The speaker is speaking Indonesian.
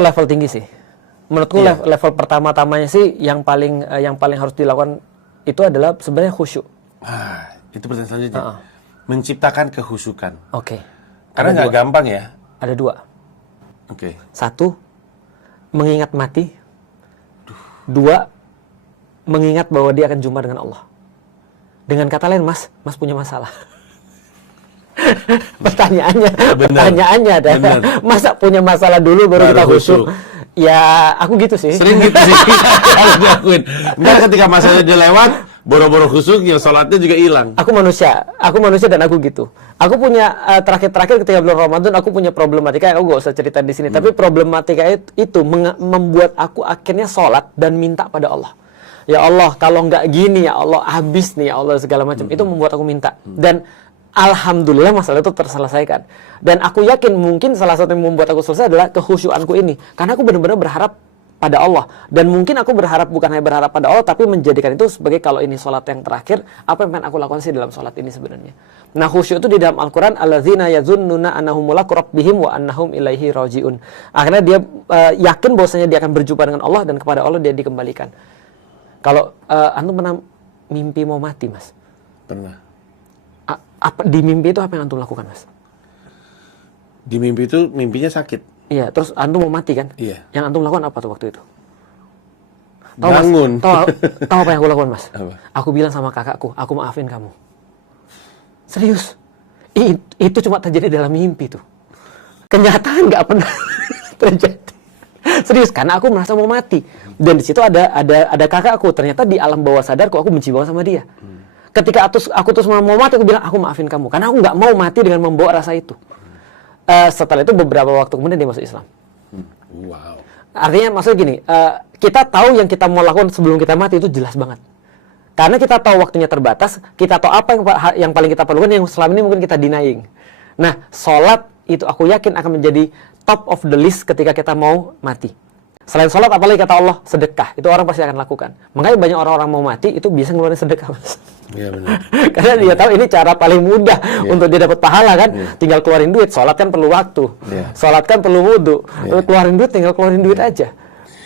level tinggi sih. Menurutku Iya. level pertama-tamanya sih yang paling harus dilakukan itu adalah sebenarnya khusyuk. Itu pertanyaan selanjutnya. Menciptakan kehusukan. Oke. Karena nggak gampang ya. Ada 2. Oke. 1, mengingat mati. 2, mengingat bahwa dia akan jumpa dengan Allah. Dengan kata lain, Mas punya masalah. Pertanyaannya adalah, masa punya masalah dulu baru kita khusyuk? Ya, aku gitu sih. Sering gitu sih. Harus diakuin. Ntar ketika masanya udah lewat, boro-boro khusyuk, ya sholatnya juga hilang. Aku manusia dan aku gitu. Aku punya terakhir ketika bulan Ramadan aku punya problematika yang aku gak usah cerita di sini. Tapi problematika itu membuat aku akhirnya sholat dan minta pada Allah. Ya Allah, kalau nggak gini ya Allah, habis nih ya Allah segala macam. Itu membuat aku minta. Dan alhamdulillah masalah itu terselesaikan. Dan aku yakin mungkin salah satu yang membuat aku selesai adalah kehusyuanku ini. Karena aku benar-benar berharap pada Allah. Dan mungkin aku berharap bukan hanya berharap pada Allah, tapi menjadikan itu sebagai kalau ini sholat yang terakhir, apa yang pengen aku lakukan sih dalam sholat ini sebenarnya. Nah, khusyuk itu di dalam Al-Quran, alladzina yazunnuna annahum mulaqu rabbihim wa annahum ilaihi raji'un. Akhirnya dia yakin bahwasanya dia akan berjumpa dengan Allah dan kepada Allah dia dikembalikan. Kalau antum pernah mimpi mau mati, Mas? Pernah. Di mimpi itu apa yang antum lakukan, Mas? Di mimpi itu mimpinya sakit. Iya, terus antum mau mati kan? Iya. Yang antum lakukan apa tuh waktu itu? Bangun. Tahu apa yang aku lakukan, Mas? Apa? Aku bilang sama kakakku, aku maafin kamu. Serius. Itu cuma terjadi dalam mimpi tuh. Kenyataan nggak pernah terjadi. Serius, karena aku merasa mau mati. Dan di situ ada kakakku. Ternyata di alam bawah sadarku aku benci banget sama dia. Ketika aku terus mau mati, aku bilang aku maafin kamu. Karena aku nggak mau mati dengan membawa rasa itu. Setelah itu beberapa waktu kemudian dia masuk Islam. Wow. Artinya maksudnya gini, kita tahu yang kita mau lakukan sebelum kita mati itu jelas banget. Karena kita tahu waktunya terbatas, kita tahu apa yang paling kita perlukan yang selama ini mungkin kita denying. Nah, sholat itu aku yakin akan menjadi top of the list ketika kita mau mati. Selain sholat, apalagi kata Allah, sedekah. Itu orang pasti akan lakukan. Makanya banyak orang-orang mau mati, itu bisa ngeluarin sedekah, Mas. Iya benar. Karena dia tahu ini cara paling mudah untuk dia dapat pahala kan. Tinggal keluarin duit. Sholat kan perlu waktu. Sholat kan perlu wudhu. Keluarin duit, tinggal keluarin duit aja.